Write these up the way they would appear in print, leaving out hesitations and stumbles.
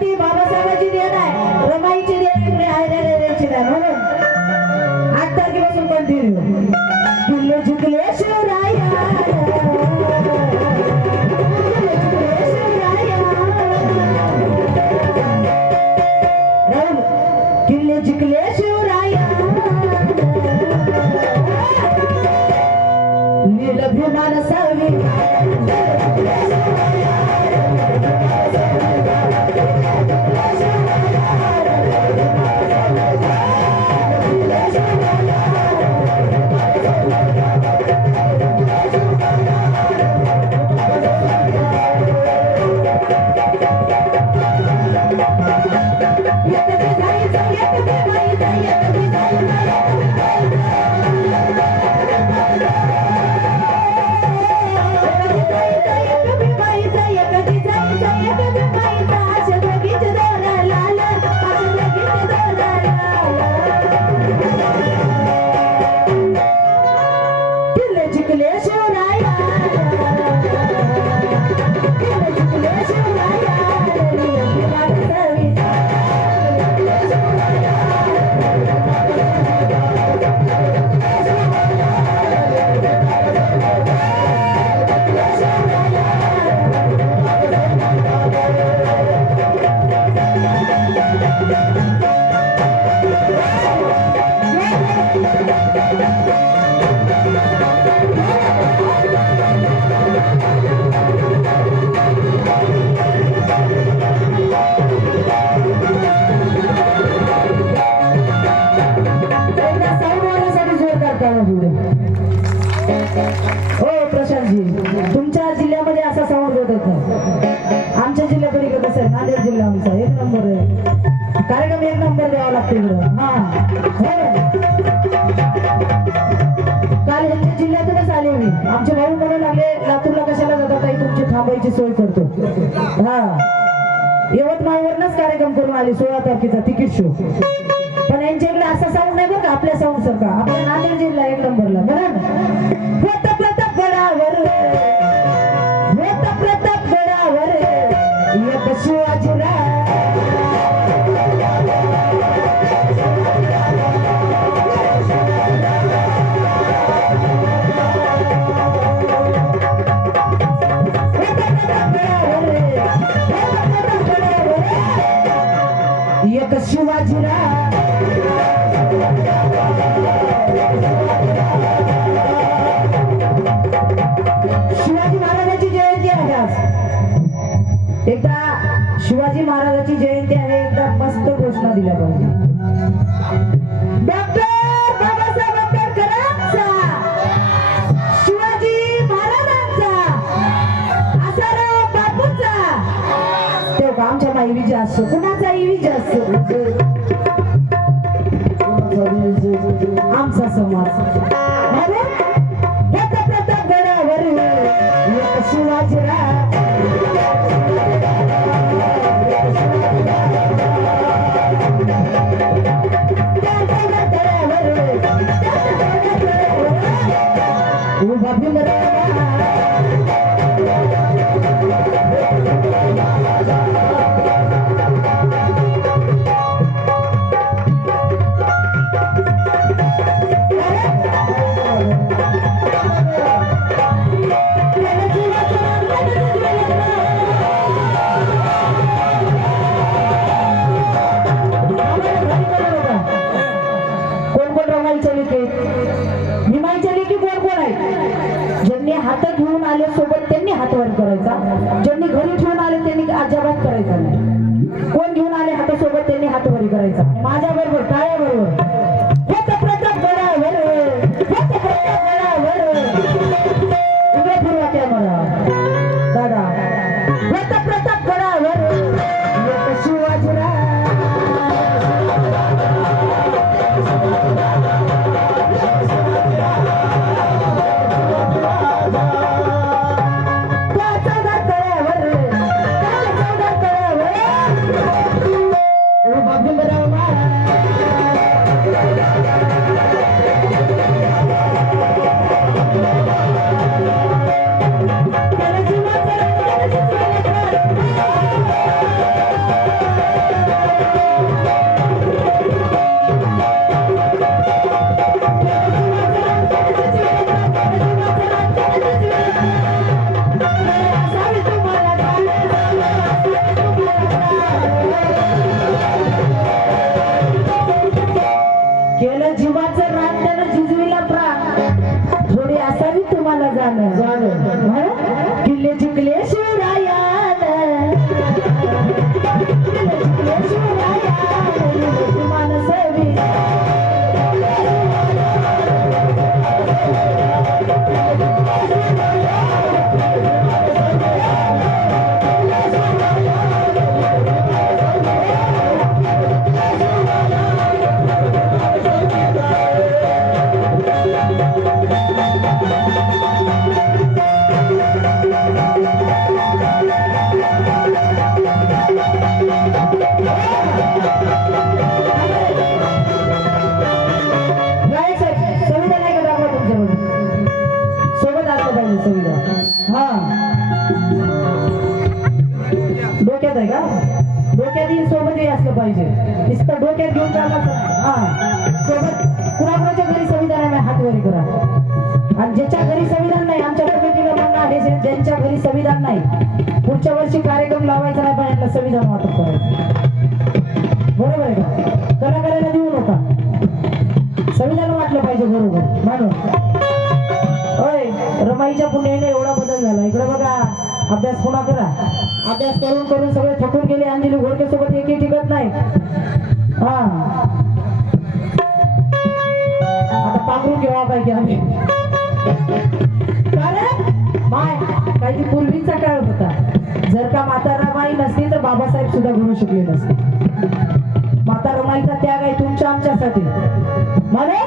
ती बाबासाहेबांची देण आहे, रमाईची देण इकडे द्यायची नाही. म्हणून 8 तारखेपासून कंटिन्यू किल्ले जिंकले शिवराया, किल्ले जिंकले शिवराया, नीलभिमान सावी हो प्रशांतजी, तुमच्या जिल्ह्यामध्ये असा साऊंड होत होता. आमच्या जिल्ह्याकडे कसं आहे, नांदेड जिल्हा आमचा 1 नंबर आहे. कार्यक्रम 1 नंबर द्यावा लागतो इकडं. हा हो, काल यांच्या जिल्ह्यातूनच आले मी. आमचे भाऊ म्हणू लागले लातूरला कशाला जातात ताई, तुमची थांबायची सोय करतो. हा, यवतमाळवरनच कार्यक्रम करून आले 16 तारखेचा तिकीट शो. पण यांच्याकडे असा साऊंड नाही बरं का, आपल्या साऊंड सारखा. आपल्या नांदेड जिल्हा 1 नंबरला बरं. प्रताप गडावर, प्रताप गडावर एक शिवाजीराव, एक शिवाजीराव. शिवाजी महाराजांची जयंती आहे आज. एकदा शिवाजी महाराजांची जयंती आहे, एकदा मस्त घोषणा दिल्या पाहिजे. डॉक्टर बाबासाहेब आंबेडकरांचा, शिवाजी महाराजांचा, आसाराम बापूंचा, तेव्हा आमच्या माई विजय असतो. कुणाचा विजय असतो? आमचा समाज. प्रताप गडावर शिवाजीराव, उभा हात घेऊन आले सोबत त्यांनी हात वर करायचा. ज्यांनी घरी ठेवून आले त्यांनी अजिबात करायचा नाही. कोण घेऊन आले हातासोबत त्यांनी हात वरी करायचा. माझ्या बरोबर टाळ्या बरोबर प्रताप गडावर, प्रताप गडावर उभे फिरवा कॅमेरा दादा. प्रताप गडावर एक शिवाजीराव, केलं जीवाचं रान त्यानं झिजविला प्राण थोडी असावी तुम्हाला जाणं किल्ले जिंकले शिवरायानं किल्ले जिंकले शिवरायानं मानसवी डोक्यात आहे का डोक्यात सोबतही असलं पाहिजे नुसतं डोक्यात घेऊन चालायचं सोबत कुणाकुणाच्या घरी संविधान नाही हात वरी करा आणि ज्याच्या घरी संविधान नाही आमच्या कमिटीला म्हणणं आहे ज्यांच्या घरी संविधान नाही पुढच्या वर्षी कार्यक्रम लावायचा नाही पण संविधान वाटप करायचं बरोबर आहे का कलाकारांना देऊ नका संविधान वाटलं पाहिजे बरोबर म्हणून होय रमाईच्या पुण्याने एवढा बदल झाला इकडे बघा अभ्यास पुन्हा करा अभ्यास करून करून सगळे थकून गेले अंजली घोडके सोबत एकही टिकत नाही आता पांघरून घेवा पाहिजे आम्ही कारण माय काही पूर्वीचा काळ होता जर का माता रमाई नसती तर बाबासाहेब सुद्धा घडू शकले नसते माता रमाईचा त्याग आहे तुमच्या आमच्यासाठी म्हणे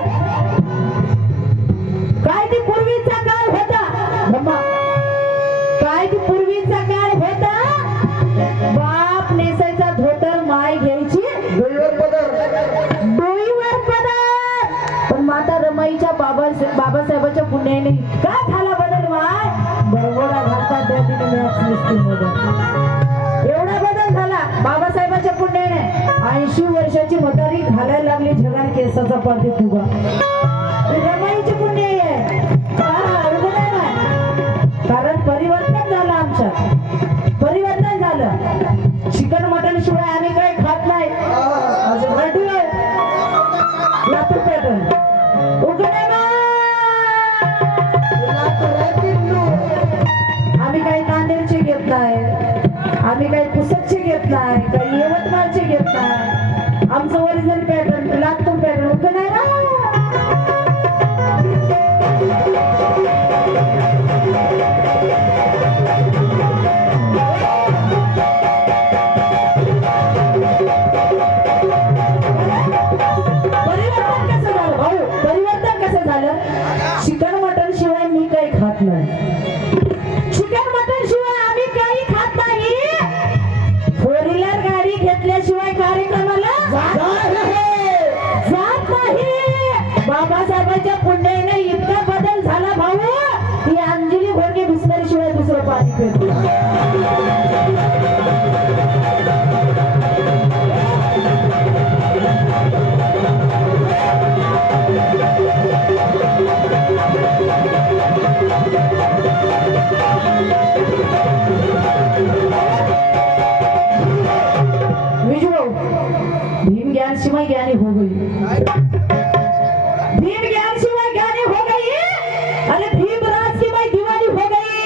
काय ती पूर्वीचा काळ होता ब्रह्मा काय ती पूर्वीचा काळ होता बाप नेसायचा धोतर माय घ्यायची डोईवर पदर पण माता रमाईच्या बाबासाहेबाच्या पुण्याने का झाला बदल माय बरोबरा घालतात एवढा बदल झाला बाबासाहेबाच्या पुण्याने 80 वर्षाची म्हातारी घालायला लागली जगान केसाचा पडदे फुगा रमाईची पुण्य आहे कारण परिवर्तन झालं आमच्यात परिवर्तन झालं चिकन मटन शिवाय आम्ही काही खात नाही लातूर पॅटर्न आम्ही काही नांदेडचे घेत नाही आम्ही काही पुसदचे घेत नाही काही यवतमाळचे घेत नाही आमचं ओरिजिनल पॅटर्न लातूर पॅटर्न उगं नाही ना चिकन मटन शिवाय मी काही खात नाही चिकन मटन शिवाय आम्ही काही खात नाही 4 व्हीलर गाडी घेतल्याशिवाय कार्यक्रमाला जात नाही बाबासाहेबांच्या पुण्याने इतका बदल झाला भाऊ ही अंजली घोडके बिस्लरी शिवाय दुसरं पाणी पितो भीम ज्ञान शिवाय ज्ञानी हो गई भीम ज्ञान शिवाय ज्ञानी हो गई अरे भीम राज की भाई दीवानी हो गई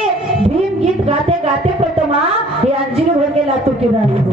भीम गीत गाते गाते पटमा ये अंजलि घोड़के लातूर की रानी हो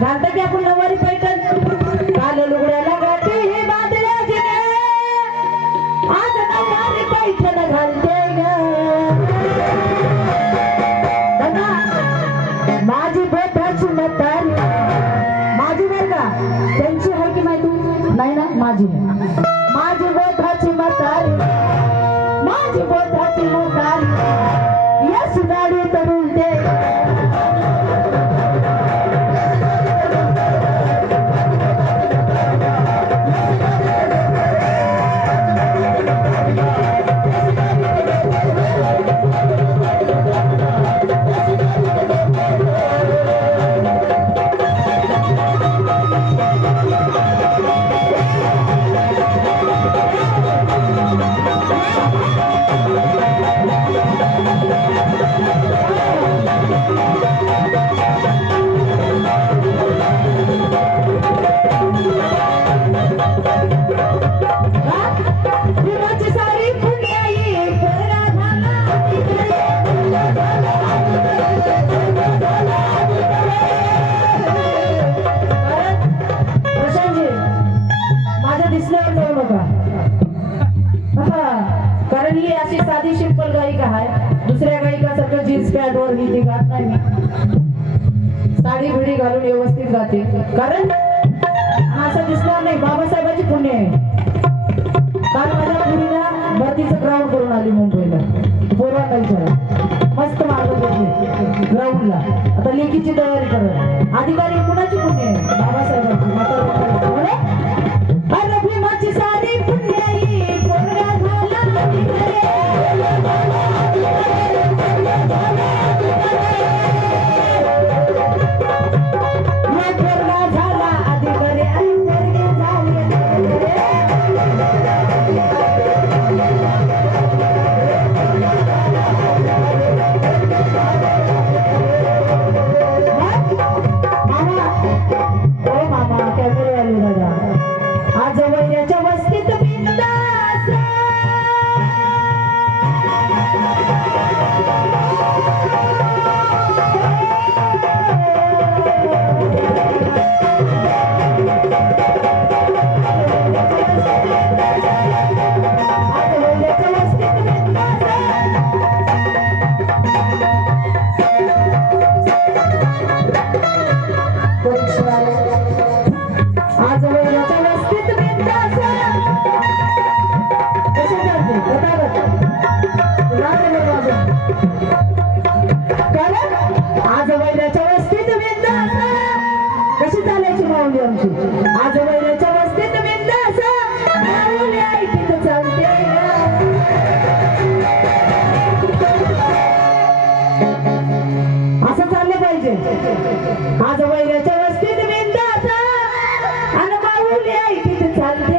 घालता की आपण नवारी पैठण काल लुगड्याला गाठी हे बांधल्याची आज नवारी पैठण घालते माझी बोटाची म्हातारी माझी बर का त्यांची आहे की नाही तू नाही ना माझी माझी बोटाची म्हातारी माझी बोटाची म्हातारी तुझ्यासारखं जीन्स पॅन्ट वर गीती गात नाही मी. साडी बिडी घालून व्यवस्थित गाते, कारण असं दिसणार नाही. बाबासाहेबांची पुण्य आहे. काल माझ्या मुलीला भरतीचं ग्राउंड करून आली मुंबईला. पोरांना विचारा, मस्त मार्ग घेतले ग्राउंडला. आता लेखीची तयारी करत. अधिकारी कुणाची पुण्य आहे? बाबासाहेबांची. अरे भीमाची साडी पुण्याई पोरगा झाला अधिकारी आणि पोरगे झाले. आज वैऱ्याच्या वस्तीत बिंदास आज वैऱ्याच्या वस्तीत बिंदास आज वैऱ्याच्या वस्तीत बिंदास कशी चालायची माऊली आमची. आज वैऱ्याच्या वस्तीत बिंदास माऊली आई तिथं चालते. असं चाललं पाहिजे. आज वैऱ्याच्या वस्तीत बिंदास आणि माऊली आई तिथं चालते.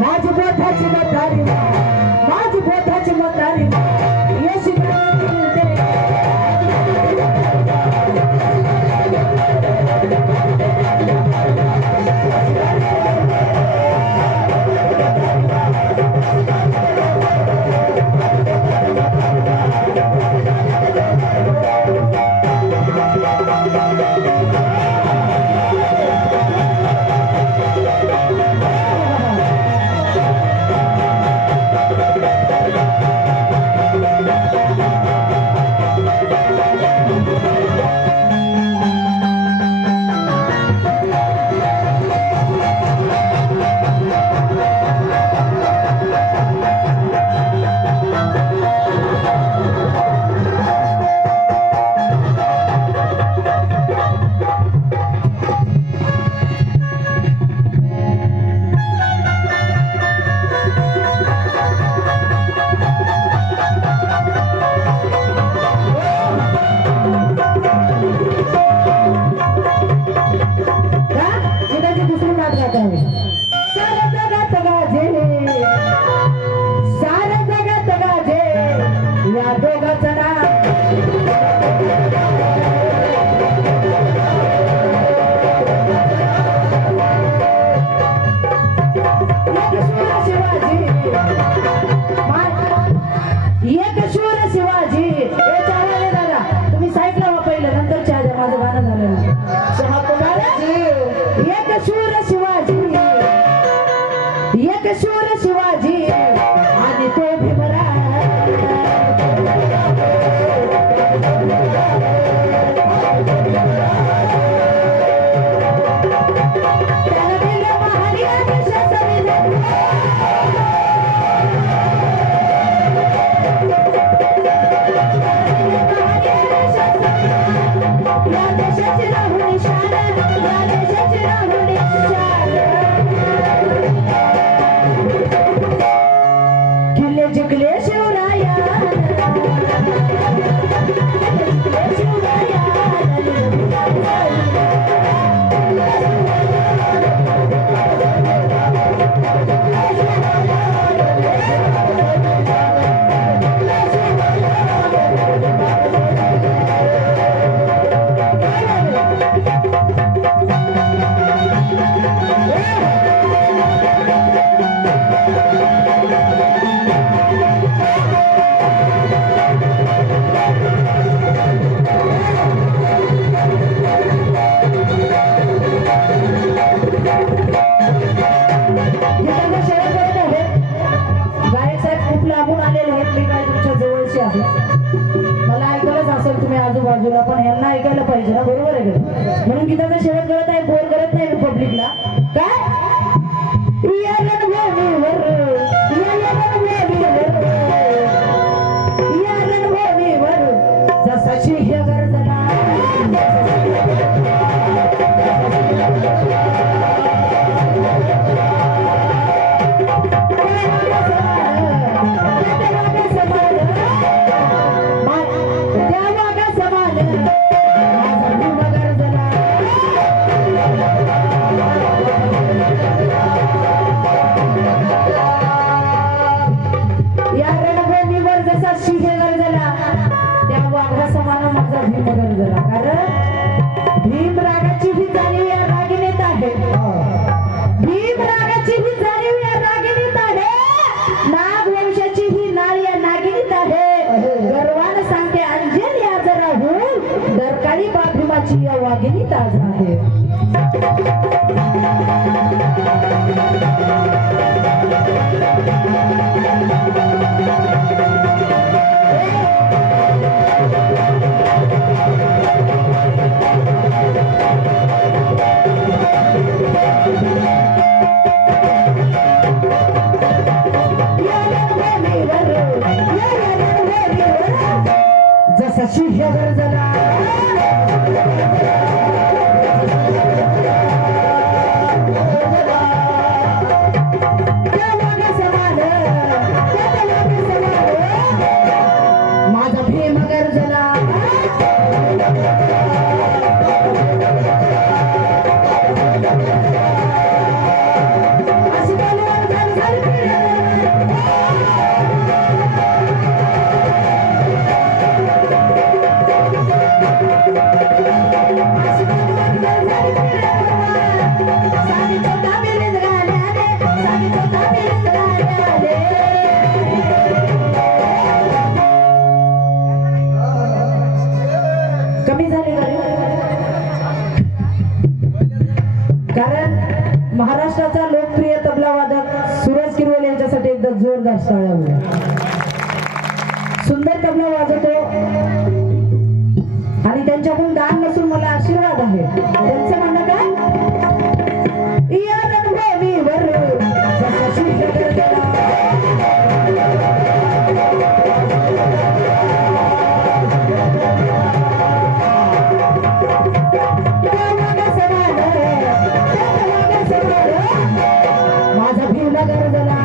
माझी बोथाची म्हातारी, माझी बोथाची म्हातारी यशी शूर शिवाजी आणि तो जिंकले शिवराया बाजूला, पण यांना ऐकायला पाहिजे ना, बरोबर आहे का? म्हणून गीताचा शेवट करत आहे, बोल करत नाही मी पब्लिकला. काय या रणभूमीवर, या रणभूमीवर, या रणभूमीवर जसा सिंह गर्जना, भीम रागाची ही जाणीव या रागिणीत आहे. भीम रागाची ही जाणीव या रागिणीत आहे. नाग वंशाची ही नाळ या नागिनीत आहे. गर्वान सांगते अंजन या जरा होऊन दरकाळी भीमाची या वागिनीत आज आहे. जसा सिंह गर्जना, माझा भीम गर्जना, कमी झाले कारण महाराष्ट्राचा लोकप्रिय तबला वादक सूरज किरवल यांच्यासाठी एकदा जोरदार टाळ्या होईल. सुंदर तबला वाजवतो आणि त्यांच्याकडून दान नसून मला आशीर्वाद आहे. त्यांचं म्हणणं काय, या रणभूमीवर जसा सिंह गर्जना, माझा भीम गर्जना,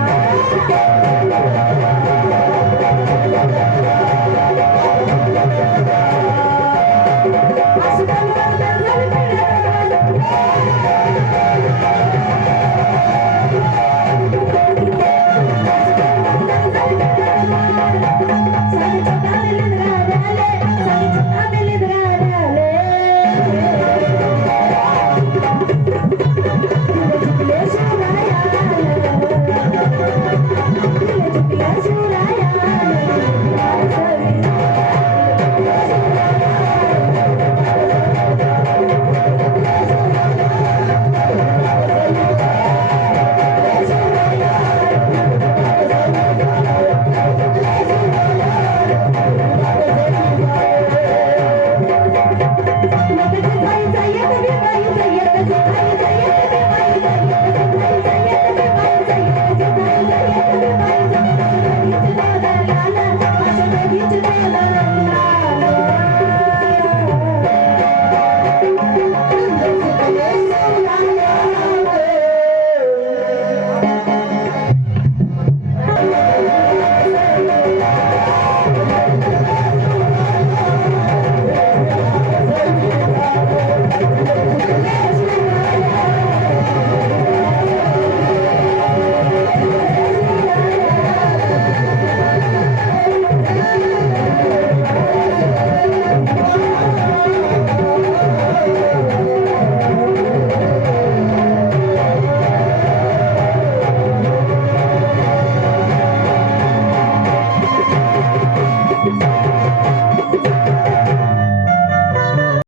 Yes,